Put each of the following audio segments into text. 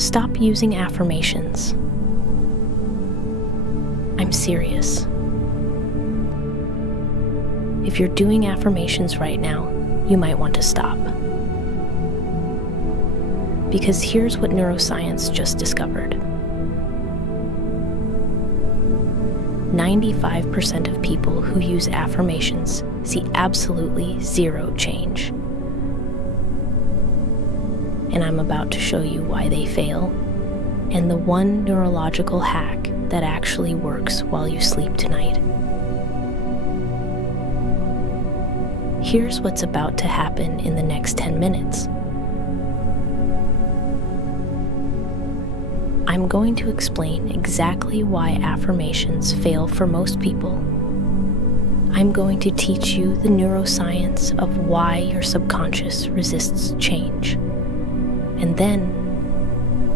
stop using affirmations. I'm serious. If you're doing affirmations right now, you might want to stop. Because here's what neuroscience just discovered. 95% of people who use affirmations see absolutely zero change. And I'm about to show you why they fail, and the one neurological hack that actually works while you sleep tonight. Here's what's about to happen in the next 10 minutes. I'm going to explain exactly why affirmations fail for most people. I'm going to teach you the neuroscience of why your subconscious resists change. And then,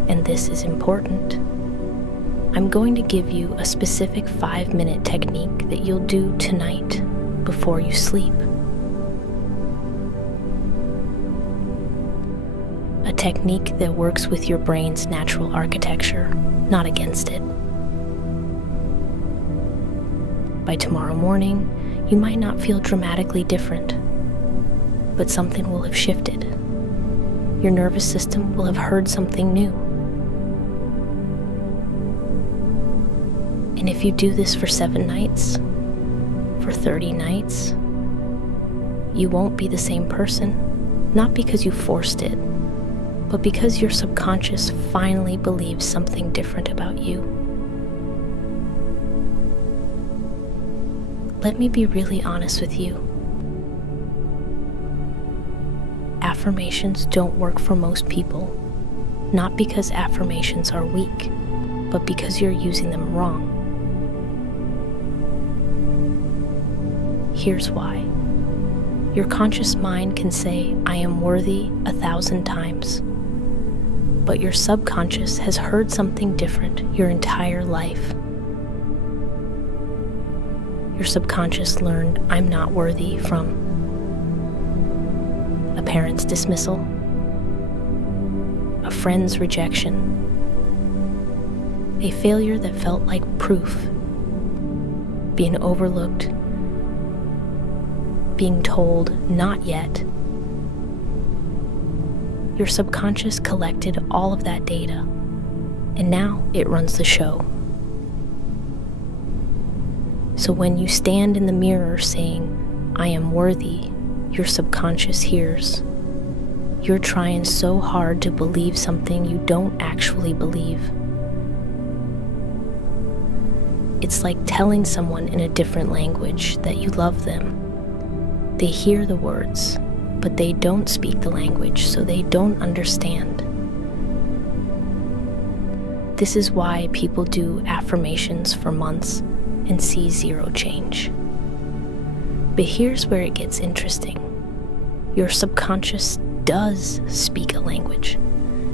and this is important, I'm going to give you a specific 5-minute technique that you'll do tonight before you sleep. A technique that works with your brain's natural architecture, not against it. By tomorrow morning, you might not feel dramatically different, but something will have shifted. Your nervous system will have heard something new. And if you do this for 7 nights, for 30 nights, you won't be the same person, not because you forced it, but because your subconscious finally believes something different about you. Let me be really honest with you. Affirmations don't work for most people, not because affirmations are weak, but because you're using them wrong. Here's why. Your conscious mind can say, "I am worthy" 1,000 times. But your subconscious has heard something different your entire life. Your subconscious learned, "I'm not worthy" from a parent's dismissal, a friend's rejection, a failure that felt like proof, being overlooked, being told, "Not yet." Your subconscious collected all of that data, and now it runs the show. So when you stand in the mirror saying, "I am worthy," your subconscious hears, "You're trying so hard to believe something you don't actually believe." It's like telling someone in a different language that you love them. They hear the words, but they don't speak the language, so they don't understand. This is why people do affirmations for months and see zero change. But here's where it gets interesting. Your subconscious does speak a language,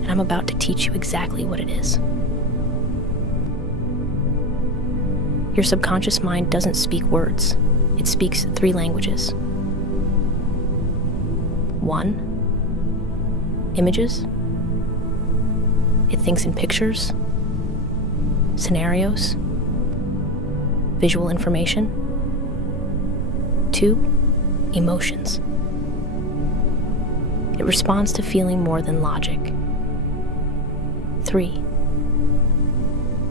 and I'm about to teach you exactly what it is. Your subconscious mind doesn't speak words. It speaks 3 languages. 1, images. It thinks in pictures, scenarios, visual information. 2, emotions. It responds to feeling more than logic. 3,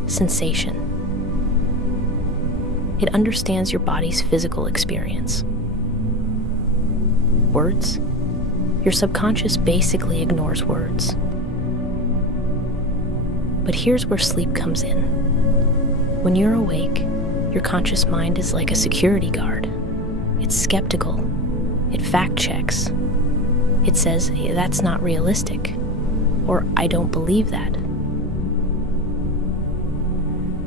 sensation. It understands your body's physical experience. Words? Your subconscious basically ignores words. But here's where sleep comes in. When you're awake, your conscious mind is like a security guard. It's skeptical. It fact checks. It says, "Hey, that's not realistic," or "I don't believe that."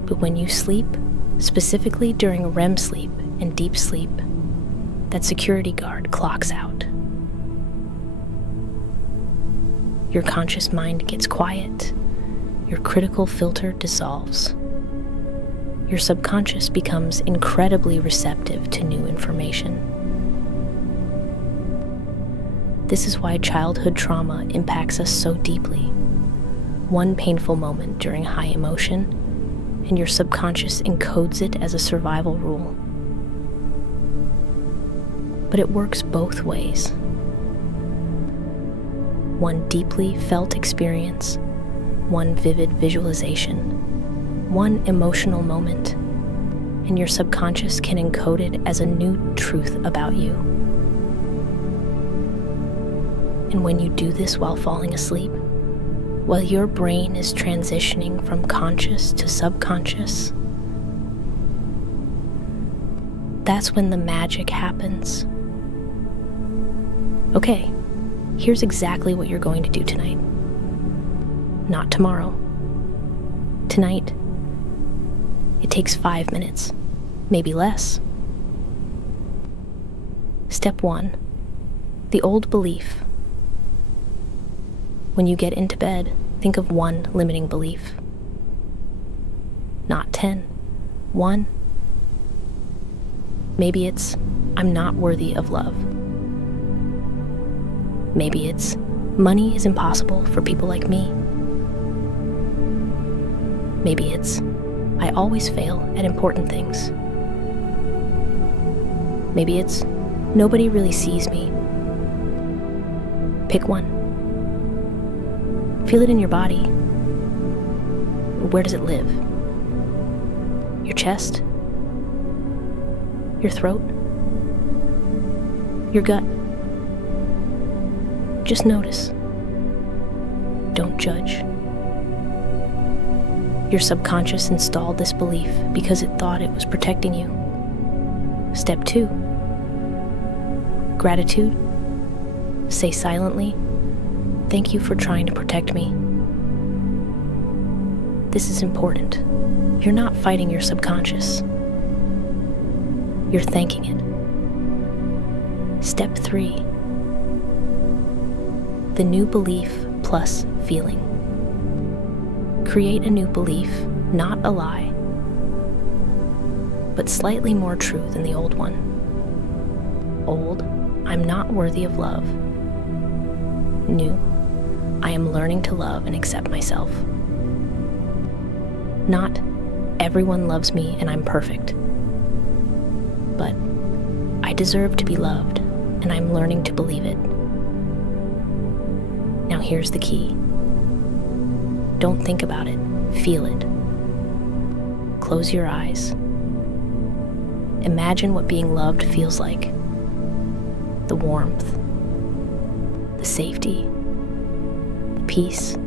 But when you sleep, specifically during REM sleep and deep sleep, that security guard clocks out. Your conscious mind gets quiet. Your critical filter dissolves. Your subconscious becomes incredibly receptive to new information. This is why childhood trauma impacts us so deeply. one painful moment during high emotion, and your subconscious encodes it as a survival rule. But it works both ways. One deeply felt experience, one vivid visualization, one emotional moment, and your subconscious can encode it as a new truth about you. And when you do this while falling asleep, while your brain is transitioning from conscious to subconscious, that's when the magic happens. Okay, here's exactly what you're going to do tonight. Not tomorrow. Tonight. It takes 5 minutes, maybe less. Step 1, the old belief. When you get into bed, think of one limiting belief. Not 10, 1. Maybe it's, I'm not worthy of love. Maybe it's, money is impossible for people like me. Maybe it's, I always fail at important things. Maybe it's, nobody really sees me. Pick one. Feel it in your body. Where does it live? Your chest? Your throat? Your gut? Just notice. Don't judge. Your subconscious installed this belief because it thought it was protecting you. Step 2. Gratitude. Say silently, thank you for trying to protect me. This is important. You're not fighting your subconscious. You're thanking it. Step 3. The new belief plus feeling. Create a new belief, not a lie, but slightly more true than the old one. Old, I'm not worthy of love. New, I am learning to love and accept myself. Not, everyone loves me and I'm perfect. But, I deserve to be loved and I'm learning to believe it. Now here's the key. Don't think about it, feel it. Close your eyes. Imagine what being loved feels like. The warmth, the safety, the peace.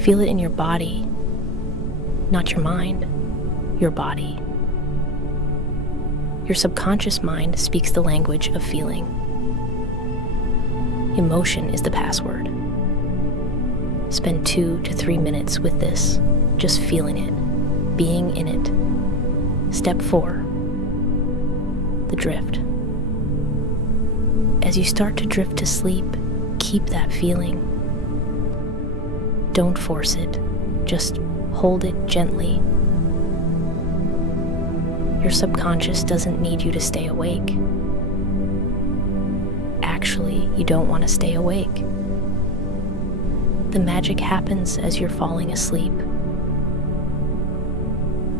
Feel it in your body, not your mind, your body. Your subconscious mind speaks the language of feeling. Emotion is the password. Spend 2 to 3 minutes with this, just feeling it, being in it. Step 4, the drift. As you start to drift to sleep, keep that feeling. Don't force it, just hold it gently. Your subconscious doesn't need you to stay awake. Actually, you don't want to stay awake. The magic happens as you're falling asleep.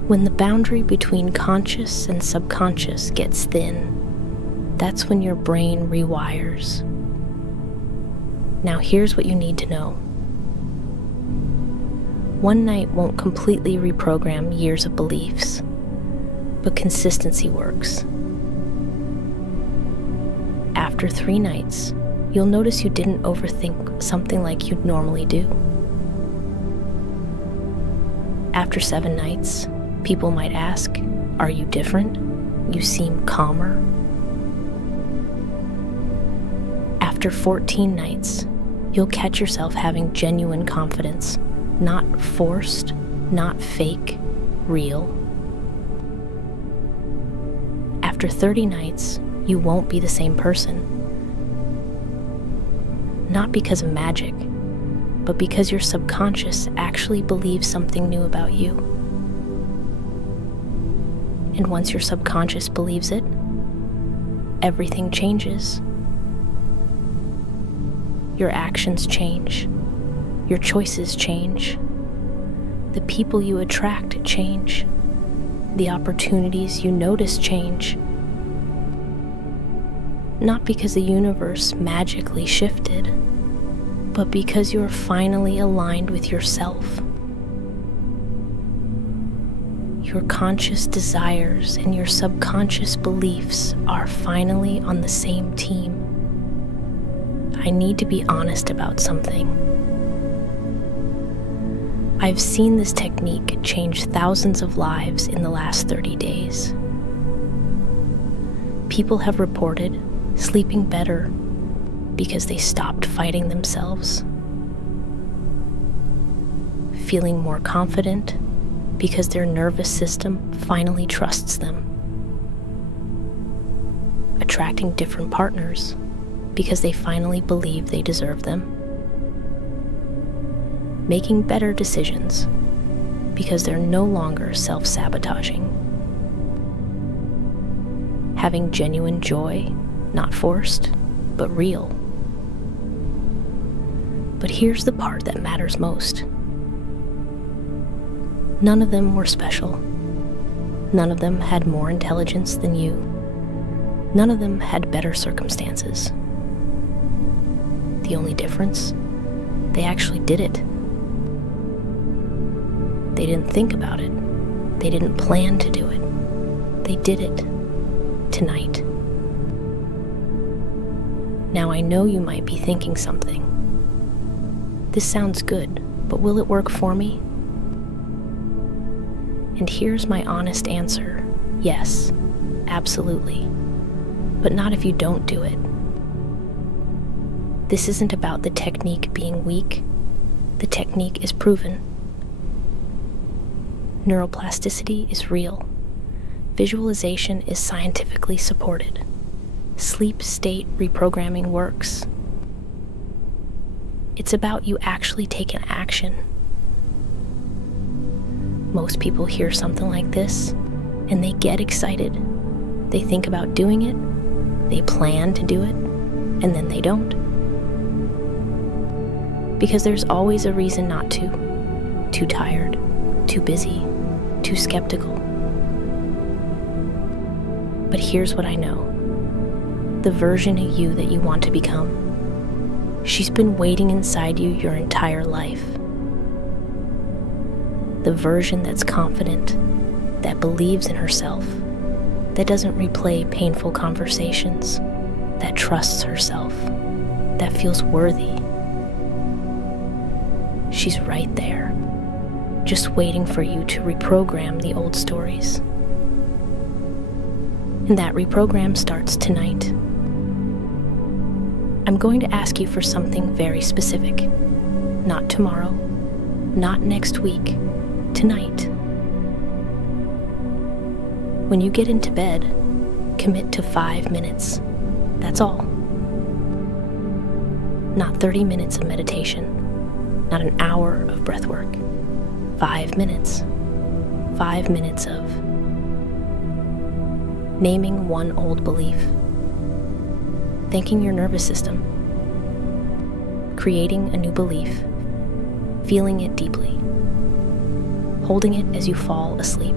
When the boundary between conscious and subconscious gets thin, that's when your brain rewires. Now here's what you need to know. One night won't completely reprogram years of beliefs, but consistency works. After 3 nights, you'll notice you didn't overthink something like you'd normally do. After 7 nights, people might ask, are you different? You seem calmer. After 14 nights, you'll catch yourself having genuine confidence, not forced, not fake, real. After 30 nights, you won't be the same person. Not because of magic, but because your subconscious actually believes something new about you. And once your subconscious believes it, everything changes. Your actions change. Your choices change. The people you attract change. The opportunities you notice change. Not because the universe magically shifted, but because you are finally aligned with yourself. Your conscious desires and your subconscious beliefs are finally on the same team. I need to be honest about something. I've seen this technique change thousands of lives in the last 30 days. People have reported sleeping better because they stopped fighting themselves, feeling more confident because their nervous system finally trusts them, attracting different partners because they finally believe they deserve them, making better decisions because they're no longer self-sabotaging, having genuine joy, not forced, but real. But here's the part that matters most. None of them were special. None of them had more intelligence than you. None of them had better circumstances. The only difference? They actually did it. They didn't think about it. They didn't plan to do it. They did it tonight. Now I know you might be thinking something. This sounds good, but will it work for me? And here's my honest answer. Yes, absolutely. But not if you don't do it. This isn't about the technique being weak. The technique is proven. Neuroplasticity is real. Visualization is scientifically supported. Sleep state reprogramming works. It's about you actually taking action. Most people hear something like this, and they get excited. They think about doing it, they plan to do it, and then they don't. Because there's always a reason not to. Too tired, too busy, too skeptical. But here's what I know. The version of you that you want to become, she's been waiting inside you your entire life. The version that's confident, that believes in herself, that doesn't replay painful conversations, that trusts herself, that feels worthy. She's right there, just waiting for you to reprogram the old stories. And that reprogram starts tonight. I'm going to ask you for something very specific. Not tomorrow, not next week, tonight. When you get into bed, commit to 5 minutes. That's all. Not 30 minutes of meditation, not an hour of breath work. 5 minutes. 5 minutes of naming one old belief, thanking your nervous system, creating a new belief, feeling it deeply, holding it as you fall asleep.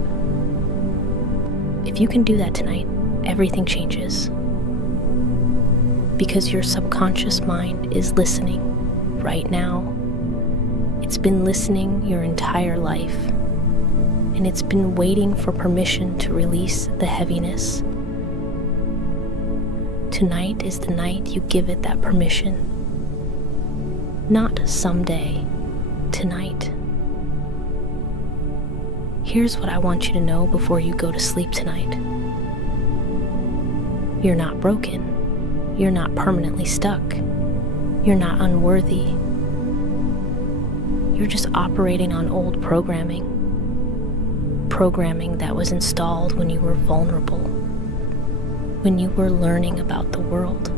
If you can do that tonight, everything changes. Because your subconscious mind is listening right now. It's been listening your entire life, and it's been waiting for permission to release the heaviness. Tonight is the night you give it that permission. Not someday, tonight. Here's what I want you to know before you go to sleep tonight. You're not broken. You're not permanently stuck. You're not unworthy. You're just operating on old programming. Programming that was installed when you were vulnerable, when you were learning about the world,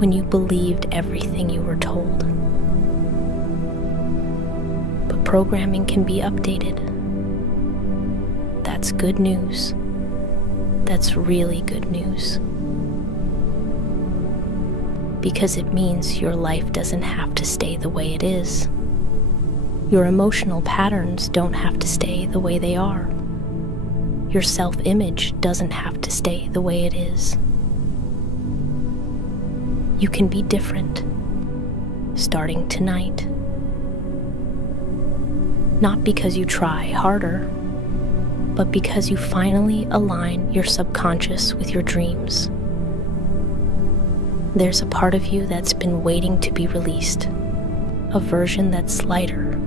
when you believed everything you were told. But programming can be updated. That's good news. That's really good news. because it means your life doesn't have to stay the way it is. Your emotional patterns don't have to stay the way they are. Your self-image doesn't have to stay the way it is. You can be different, starting tonight. Not because you try harder, but because you finally align your subconscious with your dreams. There's a part of you that's been waiting to be released, a version that's lighter,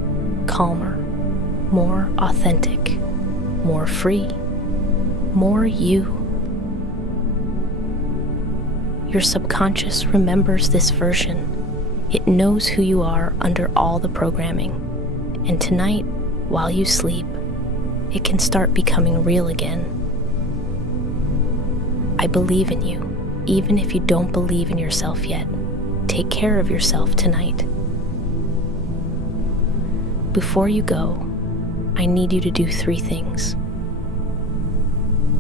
calmer, more authentic, more free, more you. Your subconscious remembers this version. It knows who you are under all the programming. And tonight, while you sleep, it can start becoming real again. I believe in you, even if you don't believe in yourself yet. Take care of yourself tonight. Before you go, I need you to do 3 things.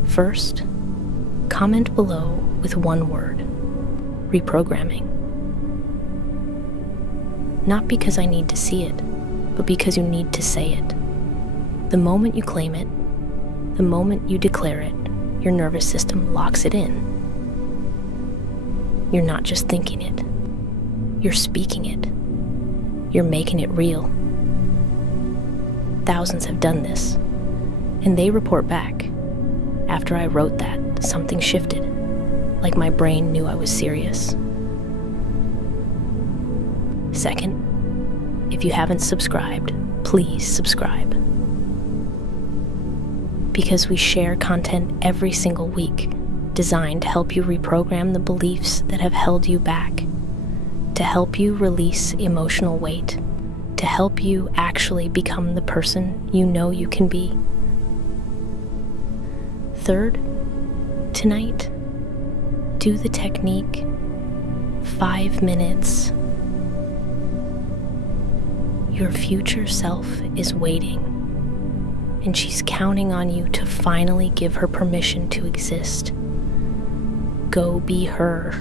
First, comment below with 1 word: reprogramming. Not because I need to see it, but because you need to say it. The moment you claim it, the moment you declare it, your nervous system locks it in. You're not just thinking it, you're speaking it. You're making it real. Thousands have done this, and they report back. After I wrote that, something shifted, like my brain knew I was serious. Second, if you haven't subscribed, please subscribe. Because we share content every single week, designed to help you reprogram the beliefs that have held you back, to help you release emotional weight, to help you actually become the person you know you can be. Third, tonight, do the technique 5 minutes. Your future self is waiting, and she's counting on you to finally give her permission to exist. Go be her.